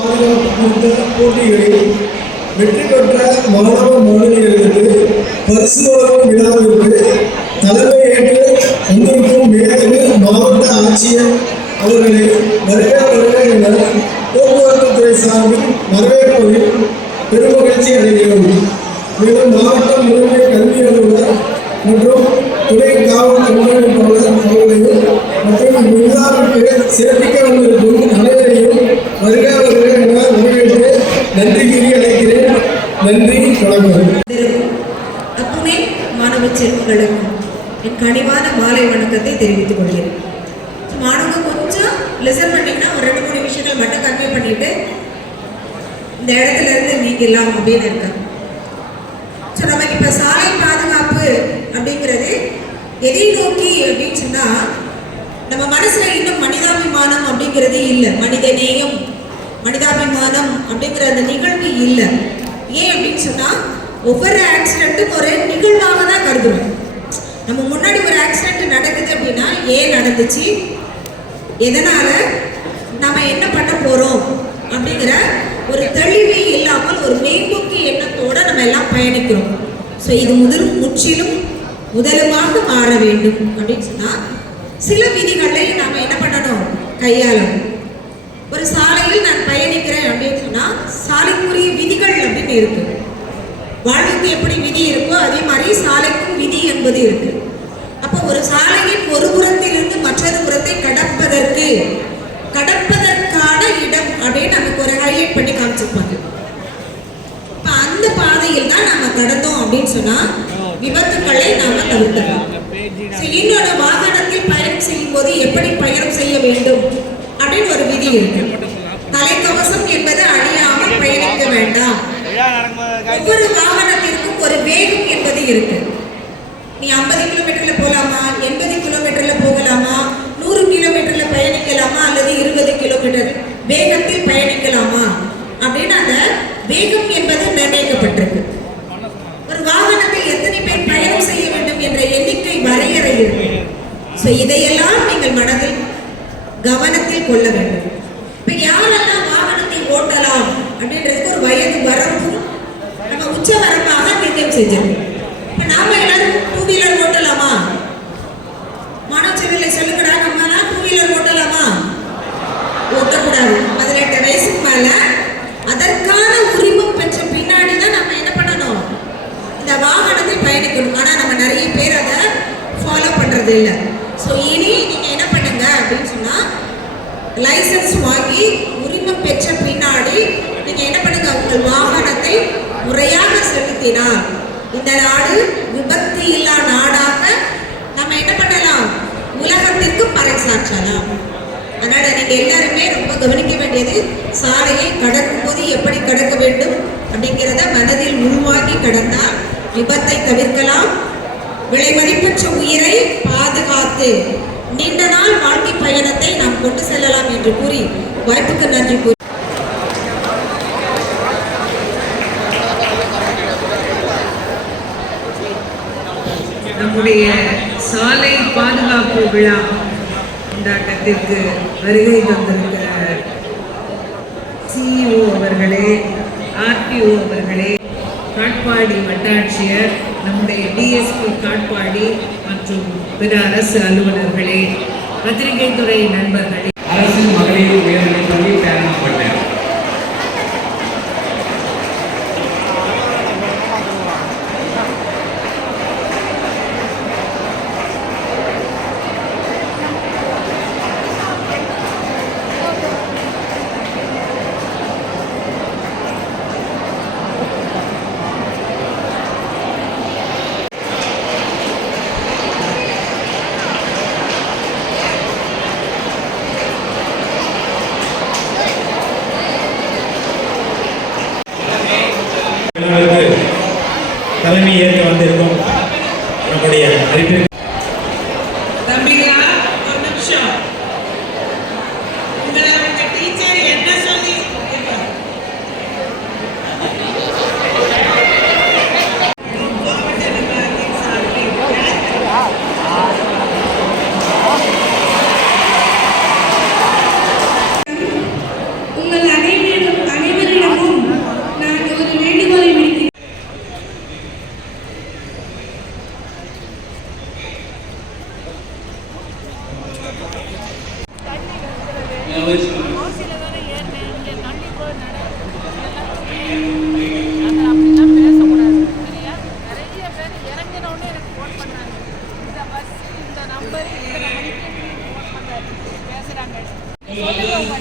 பாதுகாப்பு போட்டிகளில் வெற்றி பெற்ற மாணவ மாணவிகளுக்கு பரிசு வழங்கும் விழாவிற்கு தலைமை ஏற்று வந்திருக்கும் மேலகு மாவட்ட ஆட்சியர் அவர்களை வருக வருக என போக்குவரத்து துறை சார்பில் வரவேற்பதில் பெரும் மகிழ்ச்சி அடைகிறோம். மேலும் மாவட்ட முதன்மை கல்வி அலுவலர் மற்றும் துணை காவல் கண்காணிப்பாளர் விழாவிற்கு சிறப்பிக்க வந்திருக்கும் அனைவரையும் வருக வருக என வரவேற்று நன்றி கூறி அழைக்கிறேன். நன்றி வணக்கம். அத்துணை மாணவ செல்வங்களுக்கும் என் கனிவான மாலை வணக்கத்தை தெரிவித்துக் கொள்கிறேன். மாணவங்க கொஞ்சம் லெசன் பண்ணீங்கன்னா ஒரு ரெண்டு மூணு விஷயங்கள் மட்டும் கன்வே பண்ணிட்டு இந்த இடத்துல இருந்து நீங்கலாம் அப்படின்னு இருக்காங்க ஸோ நமக்கு இப்போ சாலை பாதுகாப்பு அப்படிங்கிறது எதை நோக்கி அப்படின்னு சொன்னா நம்ம மனசுல இன்னும் மனிதாபிமானம் அப்படிங்கிறது இல்லை. மனித நேயம் மனிதாபிமானம் அப்படிங்கிற அந்த நிகழ்வு இல்லை. ஏன் அப்படின்னு சொன்னா ஒவ்வொரு ஆக்சிடென்ட்டும் ஒரு நிகழ்வாக தான் கருதுவோம் நம்ம முன்னாடி ஒரு ஆக்சிடென்ட் நடக்குது அப்படின்னா ஏன் நடந்துச்சு? எதனால? நாம என்ன பண்ண போறோம்? அப்படிங்கிற ஒரு தெளிவே இல்லாமல் ஒரு மேம்போக்கு எண்ணத்தோட நம்ம எல்லாம் பயணிக்கிறோம். ஸோ இது முதல் முற்றிலும் முதலுமாக மாற வேண்டும் அப்படின்னு சொன்னா சில விதிகளை நாம் என்ன பண்ணணும்? கையாளணும். ஒரு சாலையில் நான் பயணிக்கிறேன் அப்படின்னு சொன்னா சாலைக்குரிய விதிகள் அப்படின்னு இருக்கு. வாழ்வுக்கு எப்படி விதி இருக்கோ அதே மாதிரி சாலைக்கும் விதி என்பது இருக்கு. அப்போ ஒரு சாலையின் ஒரு புறத்திலிருந்து மற்றொரு புறத்தை கடப்பதற்கு கடப்பதற்கான இடம் அப்படின்னு நமக்கு ஒரு ஹைலைட் பண்ணி காமிச்சிருப்பாங்க. இப்போ அந்த பாதையில் தான் நாம கடந்தோம் அப்படின்னு சொன்னா விபத்துக்களை நாம தவிர்க்கலாம் இன்னொரு வாகனத்தில் பயணம் செய்யும் போது எப்படி பயணம் செய்ய வேண்டும் அப்படின்னு ஒரு விதி இருக்கு. தலைக்கவசம் என்பது அணியாமல் பயணிக்க வேண்டாம். ஒவ்வொரு வாகனத்திற்கும் ஒரு வேகம் என்பது இருக்கு. நீ ஐம்பது கிலோமீட்டர்ல போகலாமா எண்பது கிலோமீட்டர்ல போகலாமா? நூறு கிலோமீட்டர்ல பயணிக்கலாமா? அல்லது இருபது கிலோமீட்டர் வேகத்தில் பயணிக்கலாமா? அப்படின்னு அந்த வேகம் என்பது நிர்ணயிக்கப்பட்டிருக்கு. கருத்தில் கொள்ள வேண்டும். இப்போ யாரெல்லாம் வாகனத்தை ஓட்டலாம் அப்படின்றதுக்கு ஒரு வயது வரம்பு நம்ம உச்ச வரம்பாக நிர்ணயம் செஞ்சிருக்கோம் இப்ப நாம எல்லாரும் டூ வீலர் ஓட்டலாமா? மாணவ சொல்லுங்கடா நம்மலாம் டூ வீலர் ஓட்டலாமா? ஓட்டக்கூடாது. பதினெட்டு வயசுக்கு மேல அதற்கான உரிமம் பெற்ற பின்னாடி தான் நம்ம என்ன பண்ணணும்? இந்த வாகனத்தில் பயணிக்கணும். ஆனா நம்ம நிறைய பேர் அதை ஃபாலோ பண்றது இல்லை ஸோ இனி லைசன்ஸ் வாங்கி உரிமம் பெற்ற பின்னாடி நீங்கள் என்ன பண்ணுங்க? உங்கள் வாகனத்தை முறையாக செலுத்தினார் இந்த நாடு விபத்து இல்லா நாடாக நம்ம என்ன பண்ணலாம்? உலகத்திற்கு பறைசாற்றலாம் அதனால நீங்க எல்லாருமே ரொம்ப கவனிக்க வேண்டியது சாலையை கடக்கும் போது எப்படி கடக்க வேண்டும் அப்படிங்கிறத மனதில் உள்வாங்கி கடந்தால் விபத்தை தவிர்க்கலாம். விலை மதிப்பற்ற உயிரை பாதுகா வாய்ப்புக்கு நன்றி கூறி நம்முடைய சாலை பாதுகாப்பு விழா கொண்டாட்டத்திற்கு வருகை தந்திருக்கிற சிஇஓ அவர்களே ஆர்டிஓ அவர்களே காட்பாடி வட்டாட்சியர் நம்முடைய டிஎஸ்பி காட்பாடி மற்றும் பிற அரசு அலுவலர்களே பத்திரிகை துறை நண்பர்களே. அரசு தலைமை ஏற்க வந்திருக்கும் நம்முடைய அறிவிப்பு தம்பிகளா ஒரு நிமிஷம் உங்களை உங்க டீச்சர் என்ன சொல்லி உங்கள்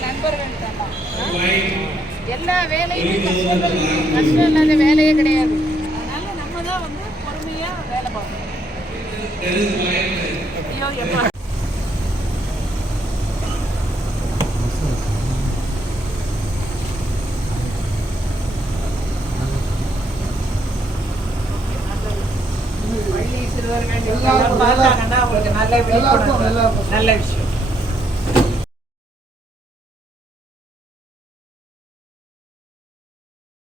அனைவரிடம் எல்லா வேலையுமே கஷ்டம் இல்லாத வேலையே கிடையாது. அதனால நம்ம தான் வந்து பொறுமையா வேலை பார்க்கணும். ஐயோ எப்பா. நல்ல விஷயம்.